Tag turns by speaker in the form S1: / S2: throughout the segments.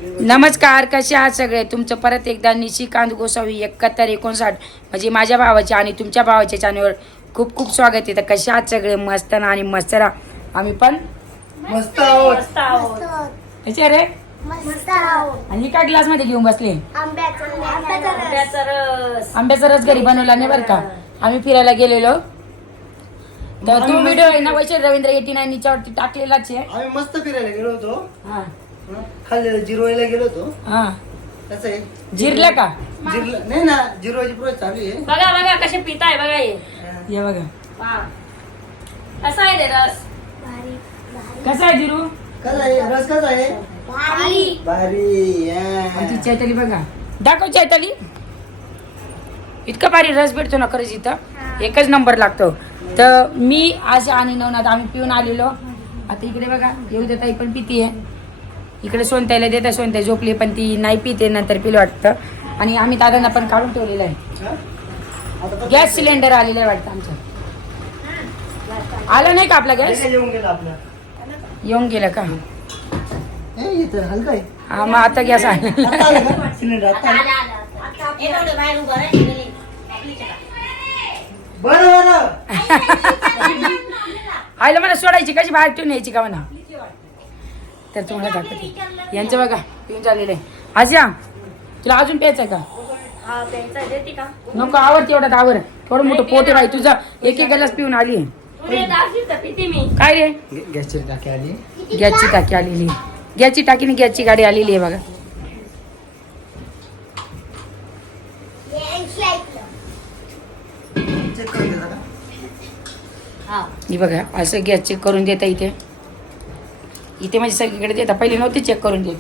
S1: नमस्कार, कसे आहात सगळे. तुमचं परत एकदा निशिकांत गोसावी 7159 म्हणजे माझ्या भावाचे आणि तुमच्या भावाच्या चॅनलवर खूप खूप स्वागत आहे. तर कसे आहात सगळे. मस्त ना आणि मस्त राहा. आम्ही पण
S2: मस्त आहोत.
S1: कसे रे.
S3: मस्त आहोत.
S1: आणि काय ग्लास मध्ये घेऊन बसले. आंब्याचा रस घरी बनवला नाही बरं का. आम्ही फिरायला गेलेलो तर तो व्हिडिओ आहे ना वैशाली रवींद्र 89 नीच्यावरती टाकलेलाच आहे.
S2: आम्ही मस्त फिरायला गेलो होतो.
S1: हा
S2: खाल्लेलं जिरवायला गेलो होतो.
S1: हा
S2: कसं आहे
S1: जिरलं का.
S2: जिरलं नाही ना, जिरवायची प्रोसेस चालू आहे.
S4: बघा बघा कसे पिताय बघा
S1: ये बघा
S4: हा. कसा आहे रे रस.
S1: कसा आहे जिरू.
S2: कसं आहे रस, कसा आहे
S3: भारी.
S2: भारी.
S1: आमची चैताली बघा. दाखव चैताली. इतका भारी रस भेटतो ना खरंच इथं एकच नंबर लागतो. तर मी आज आणि नवनाथ आम्ही पिऊन आलेलो. आता इकडे बघा येऊ देता पण पितीये. इकडे सोनताईला देता, सोनताई झोपली पण ती नाही पिते, नंतर पिलं वाटतं. आणि आम्ही दादांना पण काढून ठेवलेलं आहे. गॅस सिलेंडर आलेला आहे वाटतं आमचं. आला नाही का आपला गॅस.
S2: येऊन गेला आपला.
S1: येऊन गेला का.
S2: इथं हलका आहे.
S1: हा मग आता गॅस आहे.
S2: आता आलं का सिलेंडर. आता आलं. बरं बरं.
S1: आईला मला सोडायची कशी बाहेर ठेवून यायची का म्हणा. तर तुम्हाला दाखवते यांचं बघा पिऊन झालेलं आहे. आज या तुला अजून प्यायचं का.
S4: हा प्यायचा देते का.
S1: नको आवर तेवढ्यात आवर. थोडं मोठं पोट आहे बाई तुझं. एक एक ग्लास पिऊन आली आहे.
S4: पुढे दाखवील तर पिते मी.
S1: काय रे.
S2: गॅसची टाकी आली.
S1: गॅसची टाकी आलेली आहे. गॅसची टाकीने गॅसची गाडी आलेली आहे बघा.
S2: चेक करून देता का.
S4: हा.
S1: ही बघा असं गॅस चेक करून देता इथे. इथे म्हणजे सगळीकडे देता. पहिले नव्हते चेक करून देत.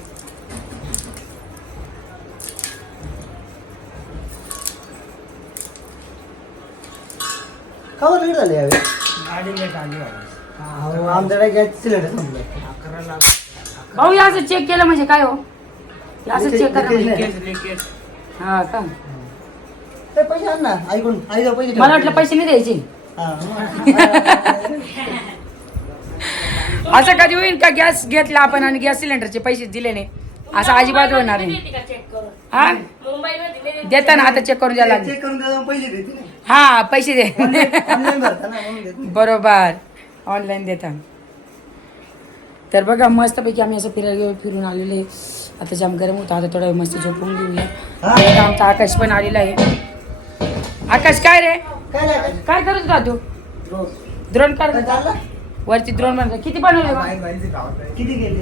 S2: का बरं लेट झाले यावेळी. अहो, आमच्याकडे गॅस सिलेंडर संपलं.
S1: भाऊ हे असं चेक केलं म्हणजे काय हो. हे असं चेक करा म्हणजे. हा का.
S2: ते पैसे आण ना. ऐकून आई पैसे ठेव.
S1: मला वाटलं पैसे नाही द्यायचे.
S2: हा.
S1: असं कधी होईल का गॅस घेतला आपण आणि गॅस सिलेंडरचे पैसे दिले नाही. असं अजिबात होणार नाही.
S4: देते का चेक करून.
S1: हा
S4: मुंबईमध्ये
S1: देता ना आता चेक करून द्यायला लागेल.
S2: चेक करून देता मग पैसे देते ना.
S1: हा पैसे दे.
S2: ऑनलाईन भरता ना म्हणून देते.
S1: बरोबर ऑनलाईन देता. तर बघा मस्तपैकी आम्ही असं फिरून आलेले. आता जाम गरम होतं. आता थोडा वेळ मस्त झोपून घेऊया. तर आमचा आकाश पण आलेला आहे. आकाश काय रे
S2: काय नाही,
S1: काय करत होता तू.
S2: रोज.
S1: द्रोण कर
S2: काय चाललं?
S1: वरती द्रोण बनवलं. किती बनवले बा?
S2: किती गेले.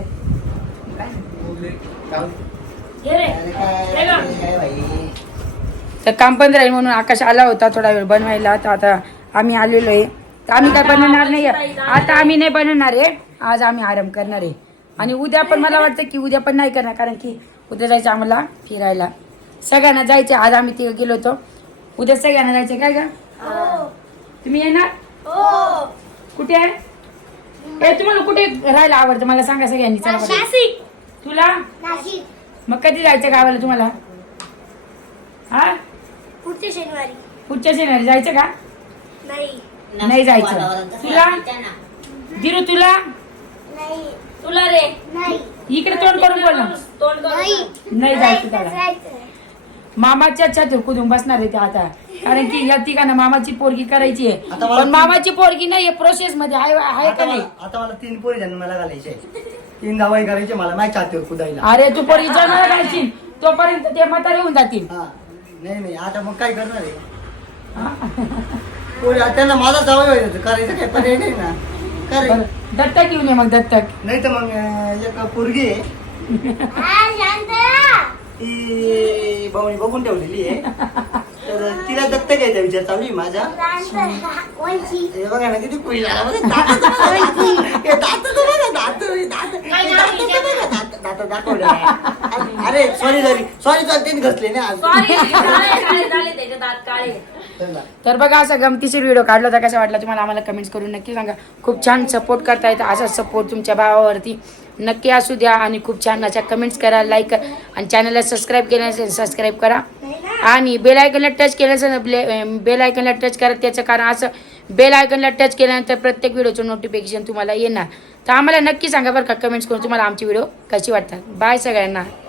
S4: घे रे.
S2: अरे काय काय बाई.
S1: तर काम पण राहील म्हणून आकाश आला होता थोडा वेळ बनवायला. तर आता आम्ही आलेलो आहे. तर आम्ही काय बनवणार नाही. आता आम्ही नाही बनवणार आहे. आज आम्ही आराम करणार आहे. आणि उद्या पण मला वाटतं की उद्या पण नाही करणार. कारण की उद्या जायचं आम्हाला फिरायला. सगळ्यांना जायचं. आज आम्ही तिथे गेलो होतो. उद्या सगळ्यांना जायचं काय का. तुम्ही येणार. कुठे आहे. ए, तुम्हाला कुठे राहायला आवडतं मला सांगा सगळ्यांनी. चला बरं.
S4: नाशिक.
S1: तुला मग कधी जायचं गावाला तुम्हाला. हा
S3: पुढच्या शनिवारी.
S1: पुढच्या शनिवारी जायचं का.
S3: नाही
S1: नाही जायचं. तुला दिरू तुला
S3: नाही
S4: तुला रे.
S3: नाही
S1: इकडे तोंड करून बोल ना.
S4: तोंड करून.
S1: नाही जायचं त्याला.
S3: जायचं.
S1: मामाच्या छातीवर कुदून बसणार आहे ते आता. कारण की या ठिकाणी मामाची पोरगी करायची आहे.
S2: आता मला
S1: पण मामाची पोरगी नाही प्रोसेस मध्ये आहे का नाही.
S2: आता मला 3 पोरी जन्माला घालायचे. 3 गावाई करायचे मला माझ्या छातीवर कुदायला.
S1: अरे तू पोरगी जन्माला घालशील तोपर्यंत ते म्हातारे होऊन जातील.
S2: हा. नाही नाही आता मग काय करणार आहे. पोरी त्यांना माझा जावं व्हायचं. करायचं काय पर्याय नाही ना.
S1: बरं,
S2: करे
S1: दत्तक घेऊन ये मग दत्तक.
S2: नाही तर मग एक पोरगी आहे.
S3: हा, शांत राहा.
S2: ती भाऊनी बघून ठेवलेली आहे. तर तिला दत्तक घ्यायचा विचार चालू आहे माझा.
S3: शांत राहा. कोणची.
S2: हे बघा ना किती कुई झाला बघा. दात तर बघा, दात. हे दात तर बघा, दात. दात दाखवले. अरे सॉरी त्यांनी घसले ना आज.
S4: सॉरी काळे झाले त्याचे दात काळे.
S1: तर बघा असा गमतीशीर व्हिडिओ काढला होता. कसा वाटला तुम्हाला आम्हाला कमेंट्स करून नक्की सांगा. खूप छान सपोर्ट करता येतं. असा सपोर्ट तुमच्या भावावरती नक्की असू द्या. आणि खूप छान अशा कमेंट्स करा, लाईक करा आणि चॅनलला सबस्क्राईब केलं नसेल सबस्क्राईब करा. आणि बेल आयकनला टच केलं असेल बेल आयकनला टच करा. त्याचं कारण असं बेल आयकनला टच केल्यानंतर प्रत्येक व्हिडिओचं नोटिफिकेशन तुम्हाला येणार. तर आम्हाला नक्की सांगा बरं का कमेंट्स करून तुम्हाला आमची व्हिडिओ कशी वाटतात. बाय सगळ्यांना.